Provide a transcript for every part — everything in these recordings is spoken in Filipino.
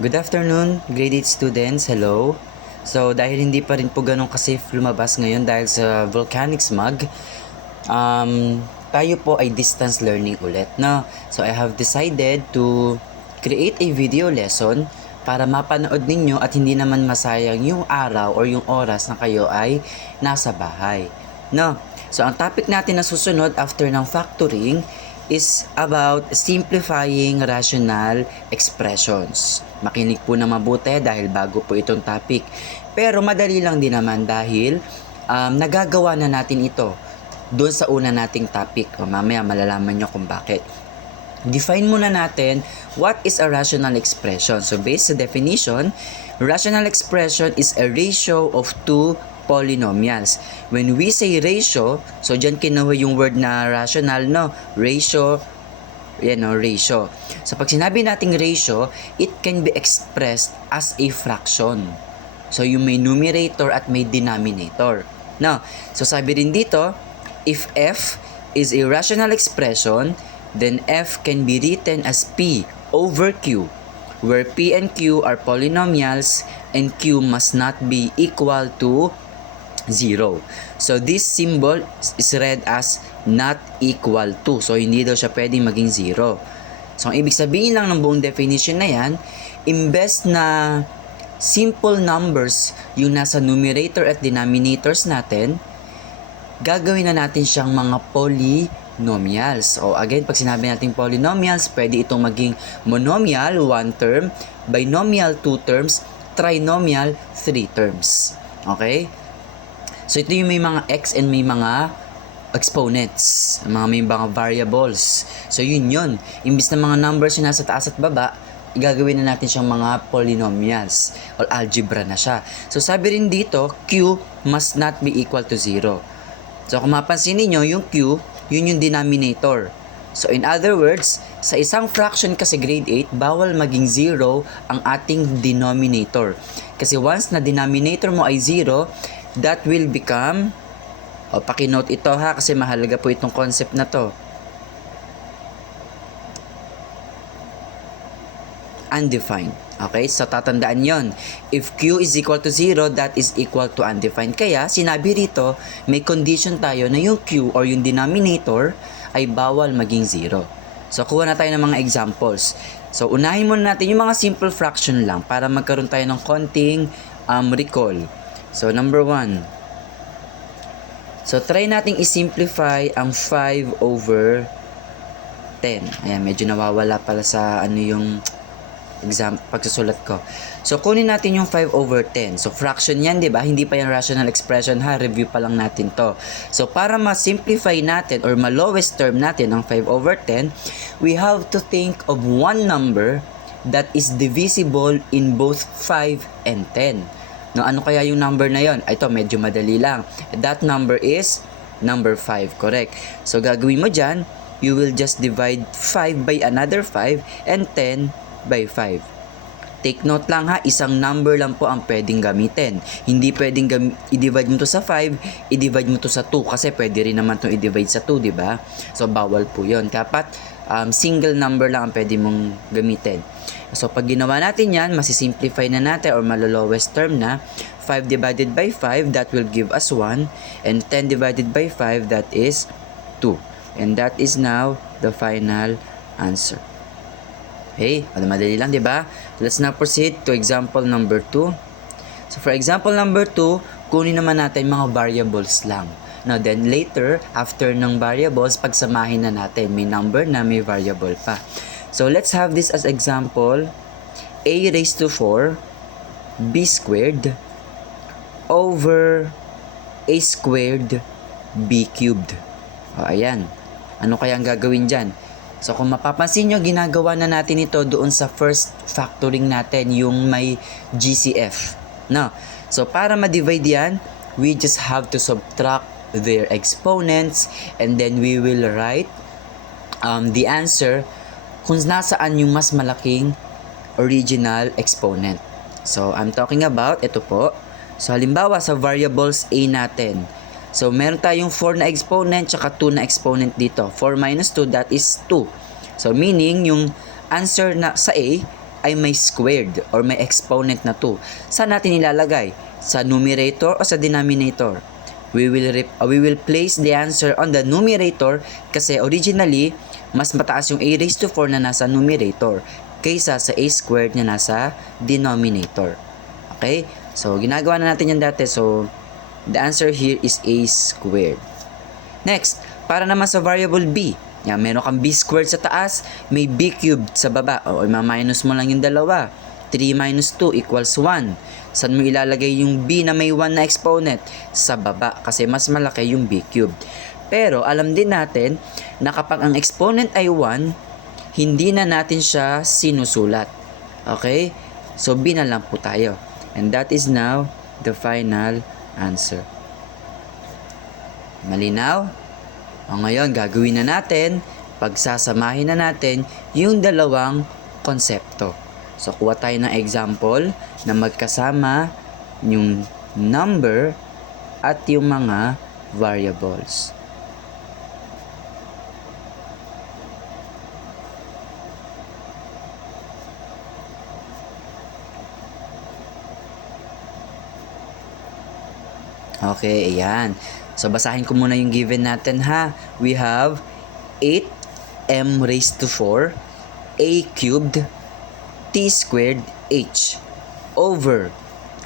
Good afternoon, grade 8 students. Hello. So, dahil hindi pa rin po ganun ka-safe lumabas ngayon dahil sa volcanic smog, tayo po ay distance learning ulit, no? So, I have decided to create a video lesson para mapanood ninyo at hindi naman masayang yung araw or yung oras na kayo ay nasa bahay, no? So, ang topic natin na susunod after ng factoring is about simplifying rational expressions. Makinig po na mabuti dahil bago po itong topic. Pero madali lang din naman dahil nagagawa na natin ito doon sa una nating topic. Mamaya malalaman nyo kung bakit. Define muna natin what is a rational expression. So based sa definition, rational expression is a ratio of two polynomials. When we say ratio, so dyan kinuha yung word na rational, no? Ratio, yan no, ratio. So pag sinabi nating ratio, it can be expressed as a fraction. So yung may numerator at may denominator. Now, so sabi rin dito, if f is a rational expression, then f can be written as p over q, where p and q are polynomials and q must not be equal to 0. So this symbol is read as not equal to. So hindi daw siya pwedeng maging 0. So ang ibig sabihin lang ng buong definition na yan, imbes na simple numbers yung nasa numerator at denominators natin, gagawin na natin siyang mga polynomials. O again, pag sinabi natin polynomials, pwede itong maging monomial, 1 term, binomial, 2 terms, trinomial, 3 terms. Okay? So ito yung may mga x and may mga exponents, may mga variables. So yun. Imbis na mga numbers yung nasa taas at baba, gagawin na natin siyang mga polynomials or algebra na siya. So sabi rin dito, q must not be equal to 0. So kung mapansin niyo yung q, yun yung denominator. So in other words, sa isang fraction kasi grade 8, bawal maging 0 ang ating denominator. Kasi once na denominator mo ay 0, that will become, pakinote ito ha kasi mahalaga po itong concept na to, undefined. Okay, so tatandaan yon. If q is equal to 0, that is equal to undefined. Kaya sinabi rito, may condition tayo na yung q or yung denominator ay bawal maging 0. So kuha na tayo ng mga examples. So unahin muna natin yung mga simple fraction lang para magkaroon tayo ng konting recall. So, number 1. So, try nating i-simplify ang 5 over 10. Ayan, medyo nawawala pala sa yung pagsusulat ko. So, kunin natin yung 5 over 10. So, fraction yan, di ba? Hindi pa yung rational expression ha. Review pa lang natin to. So, para ma-simplify natin or ma-lowest term natin ang 5 over 10, we have to think of one number that is divisible in both 5 and 10. No, ano kaya yung number na yon? Ito, medyo madali lang. That number is number 5, correct? So, gagawin mo dyan, you will just divide 5 by another 5 and 10 by 5. Take note lang ha, isang number lang po ang pwedeng gamitin. Hindi pwedeng i-divide mo to sa 5, i-divide mo to sa 2 kasi pwede rin naman to i-divide sa 2, di ba? So, bawal po yon. Dapat single number lang ang pwede mong gamitin. So, pag ginawa natin yan, masisimplify na natin or malo-lowest term na 5 divided by 5, that will give us 1. And 10 divided by 5, that is 2. And that is now the final answer. Okay, madali lang, di ba? Let's now proceed to example number 2. So, for example number 2, kunin naman natin mga variables lang. Now, then later, after ng variables, pagsamahin na natin. May number na may variable pa. So, let's have this as example. A raised to 4 b squared over a squared b cubed. O, ayan. Ano kaya ang gagawin dyan? So, kung mapapansin nyo, ginagawa na natin ito doon sa first factoring natin, yung may GCF. No? So, para ma-divide yan, we just have to subtract their exponents and then we will write the answer kung nasaan yung mas malaking original exponent. So, I'm talking about, ito po. So, halimbawa, sa variables A natin. So, meron tayong 4 na exponent, tsaka 2 na exponent dito. 4 minus 2, that is 2. So, meaning, yung answer na sa A ay may squared or may exponent na 2. Saan natin ilalagay? Sa numerator o sa denominator? We will place the answer on the numerator kasi originally, mas mataas yung a raised to 4 na nasa numerator kaysa sa a squared na nasa denominator. Okay? So, ginagawa na natin yan dati. So, the answer here is a squared. Next, para naman sa variable b. Yan, meron kang b squared sa taas, may b cubed sa baba. O, ima-minus mo lang yung dalawa. 3 minus 2 equals 1. Saan mo ilalagay yung b na may 1 na exponent? Sa baba, kasi mas malaki yung b cubed. Pero, alam din natin na kapag ang exponent ay 1, hindi na natin siya sinusulat. Okay? So, b na lang po tayo. And that is now the final answer. Malinaw? O ngayon, gagawin na natin, pagsasamahin na natin yung dalawang konsepto. So, kuha tayo ng example na magkasama yung number at yung mga variables. Okay, ayan. So, basahin ko muna yung given natin ha. We have 8m raised to 4 a cubed t squared h over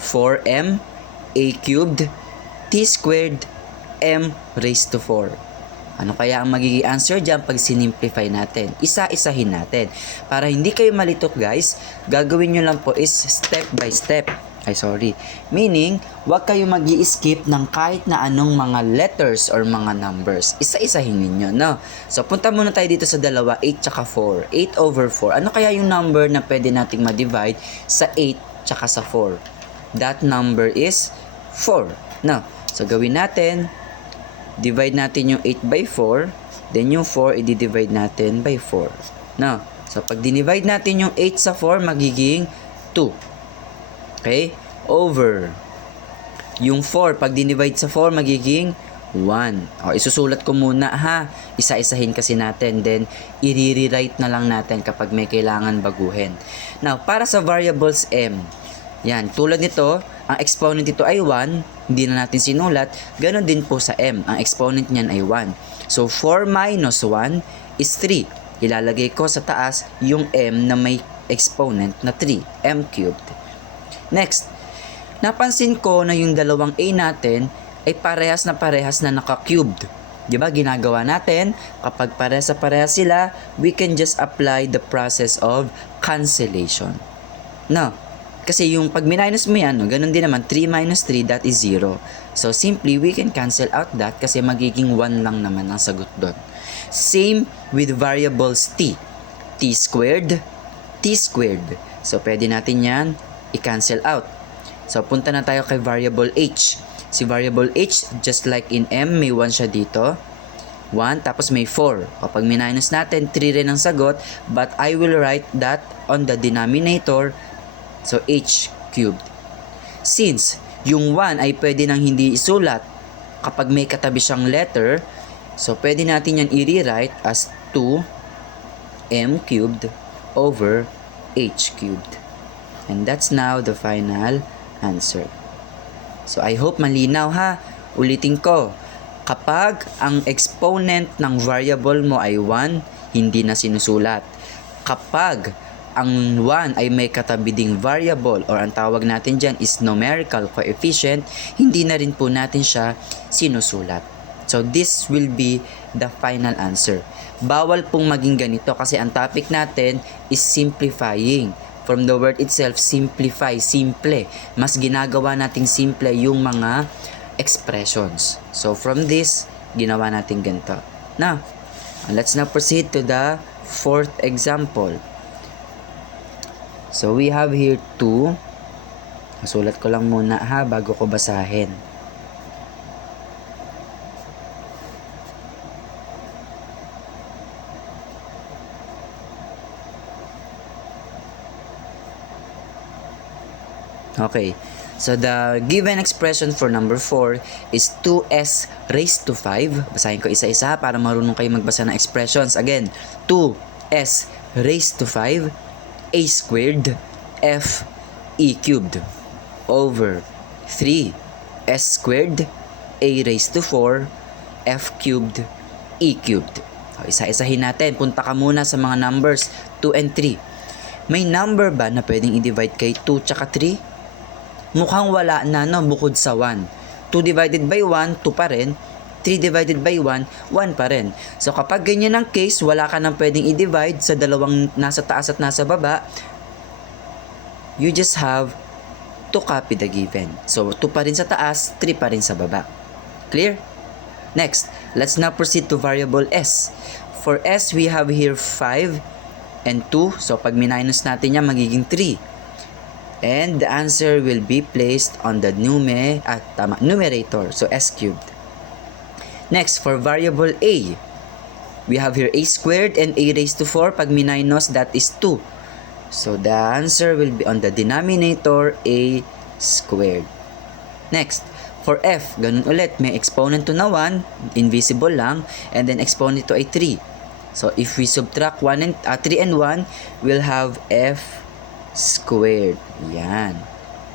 4m a cubed t squared m raised to 4. Ano kaya ang magiging answer dyan pag sinimplify natin? Isa-isahin natin. Para hindi kayo malito guys, gagawin nyo lang po is step by step. Meaning, huwag kayo mag-i-skip ng kahit na anong mga letters or mga numbers. Isa-isahin ninyo, no? So, punta muna tayo dito sa dalawa, 8 tsaka 4. 8 over 4. Ano kaya yung number na pwede nating ma-divide sa 8 tsaka sa 4? That number is 4. No? So, gawin natin, divide natin yung 8 by 4, then yung 4, i-divide natin by 4. No? So, pag dinivide natin yung 8 sa 4, magiging 2. Okay? Over. Yung 4, pag dinivide sa 4, magiging 1. O, isusulat ko muna ha. Isa-isahin kasi natin. Then, i-rewrite na lang natin kapag may kailangan baguhin. Now, para sa variables m. Yan, tulad nito, ang exponent nito ay 1. Hindi na natin sinulat. Ganon din po sa m. Ang exponent niyan ay 1. So, 4 minus 1 is 3. Ilalagay ko sa taas yung m na may exponent na 3. M cubed. Next, napansin ko na yung dalawang a natin ay parehas na naka-cubed. Diba? Ginagawa natin, kapag parehas sila, we can just apply the process of cancellation. No? Kasi yung pag minus mo yan, no, ganun din naman, 3 minus 3, that is 0. So, simply, we can cancel out that kasi magiging 1 lang naman ang sagot doon. Same with variables t. T squared. So, pwede natin yan i-cancel out. So, punta na tayo kay variable h. Si variable h, just like in m, may 1 siya dito. 1, tapos may 4. Kapag minus natin, 3 rin ang sagot, but I will write that on the denominator, so h cubed. Since yung 1 ay pwede nang hindi isulat kapag may katabi siyang letter, so pwede natin yan i-rewrite as 2m cubed over h cubed. And that's now the final answer. So, I hope malinaw ha. Ulitin ko. Kapag ang exponent ng variable mo ay 1, hindi na sinusulat. Kapag ang 1 ay may katabi ding variable or ang tawag natin dyan is numerical coefficient, hindi na rin po natin siya sinusulat. So, this will be the final answer. Bawal pong maging ganito kasi ang topic natin is simplifying. From the word itself, simplify, simple. Mas ginagawa nating simple yung mga expressions. So, from this, ginawa natin ganito. Now, let's now proceed to the fourth example. So, we have here 2. Sulat ko lang muna ha, bago ko basahin. Okay, so the given expression for number 4 is 2s raised to 5. Basahin ko isa-isa para marunong kayo magbasa ng expressions. Again, 2s raised to 5 a squared f e cubed over 3 s squared a raised to 4 f cubed e cubed. O, isa-isahin natin. Punta ka muna sa mga numbers 2 and 3. May number ba na pwedeng i-divide kay 2 tsaka 3? Mukhang wala na, no, bukod sa 1. 2 divided by 1, 2 pa rin. 3 divided by 1, 1 pa rin. So kapag ganyan ang case, wala ka nang pwedeng i-divide sa dalawang nasa taas at nasa baba, you just have to copy the given. So 2 pa rin sa taas, 3 pa rin sa baba. Clear? Next, let's now proceed to variable s. For s, we have here 5 and 2. So pag minus natin yan, magiging 3. And the answer will be placed on the numerator. So s cubed. Next, for variable a, we have here a squared and a raised to 4. Pag minus, that is 2. So the answer will be on the denominator a squared. Next, for f, ganun ulit. May exponent to na 1, invisible lang, and then exponent to ay 3. So if we subtract 3 and 1, we'll have f squared. Yan.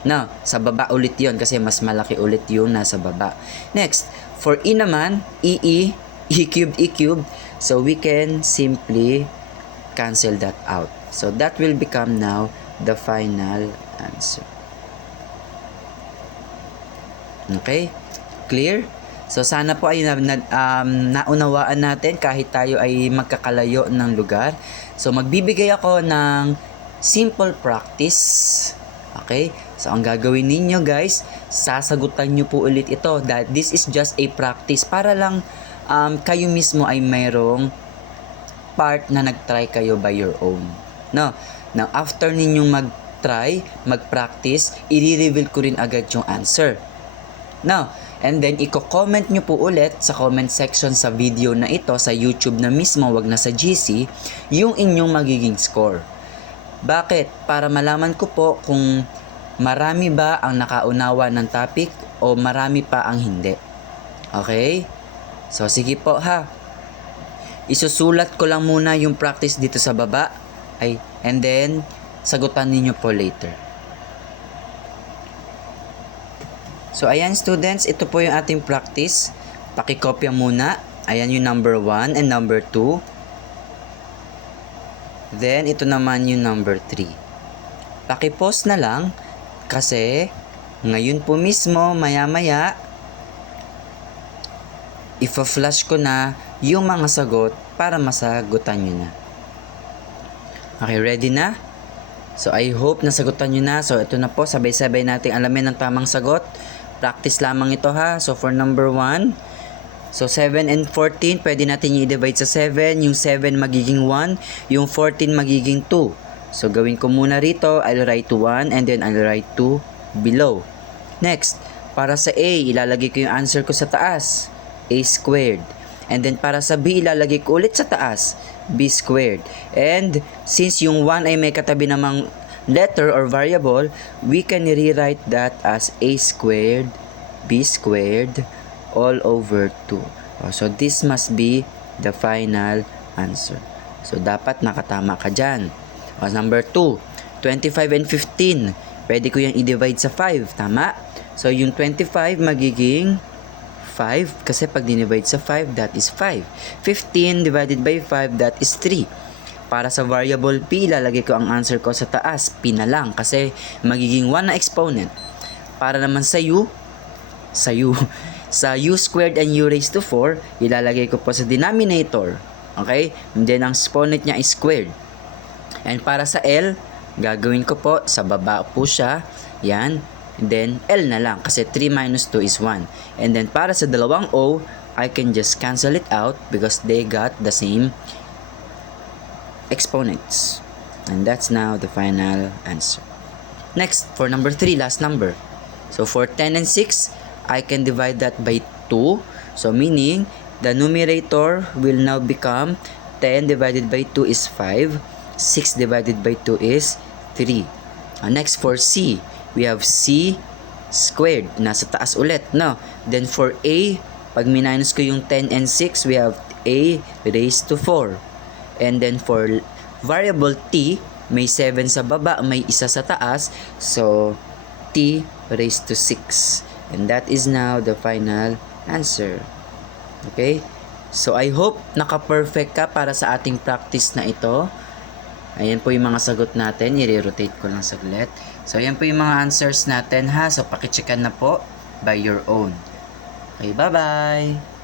Now, sa baba ulit yon kasi mas malaki ulit yung nasa baba. Next, for e naman, e cubed. So we can simply cancel that out. So that will become now the final answer. Okay? Clear? So sana po ay naunawaan natin kahit tayo ay magkakalayo ng lugar. So magbibigay ako ng simple practice. Okay? So ang gagawin ninyo guys, sasagutan nyo po ulit ito. That this is just a practice para lang kayo mismo ay mayroong part na nag-try kayo by your own. No? Now after ninyong mag-try, mag-practice, i-reveal ko rin agad yung answer. Now, and then i-comment nyo po ulit sa comment section sa video na ito sa YouTube na mismo, wag na sa GC, yung inyong magiging score. Bakit? Para malaman ko po kung marami ba ang nakaunawa ng topic o marami pa ang hindi. Okay? So sige po ha. Isusulat ko lang muna yung practice dito sa baba. And then sagutan ninyo po later. So ayan students, ito po yung ating practice. Pakikopya muna. Ayan yung number 1 and number 2. Then ito naman yung number 3. Paki-pause na lang kasi ngayon po mismo maya-maya ifa-flash ko na yung mga sagot para masagutan nyo na. Okay, ready na? So I hope nasagutan nyo na. So ito na po, sabay-sabay nating alamin ang tamang sagot. Practice lamang ito ha. So for number 1, so 7 and 14, pwede natin i-divide sa 7. Yung 7 magiging 1, yung 14 magiging 2. So gawin ko muna rito, I'll write 1 and then I'll write 2 below. Next, para sa A, ilalagay ko yung answer ko sa taas, A squared. And then para sa B, ilalagay ko ulit sa taas, B squared. And since yung 1 ay may katabi namang letter or variable, we can rewrite that as A squared, B squared, all over 2. So this must be the final answer. So dapat nakatama ka dyan. Number 2, 25 and 15. Pwede ko yung i-divide sa 5. Tama? So yung 25 magiging 5 kasi pag dinivide sa 5, that is 5. 15 divided by 5, that is 3. Para sa variable P, lalagay ko ang answer ko sa taas. P na lang kasi magiging 1 na exponent. Para naman sa U, sa U squared and U raised to 4, ilalagay ko po sa denominator. Okay? And then ang exponent niya is squared. And para sa L, gagawin ko po, sa baba po siya. Yan. And then, L na lang. Kasi 3 minus 2 is 1. And then, para sa dalawang O, I can just cancel it out because they got the same exponents. And that's now the final answer. Next, for number 3, last number. So, for 10 and 6, I can divide that by 2. So, meaning, the numerator will now become 10 divided by 2 is 5. 6 divided by 2 is 3. Next, for C, we have C squared. Nasa taas ulit, no? Then for A, pag minus ko yung 10 and 6, we have A raised to 4. And then for variable T, may 7 sa baba, may isa sa taas. So, t raised to 6. And that is now the final answer. Okay? So, I hope naka-perfect ka para sa ating practice na ito. Ayan po yung mga sagot natin. I-rotate ko lang saglit. So, ayan po yung mga answers natin ha. So, pakichekan na po by your own. Okay, bye-bye!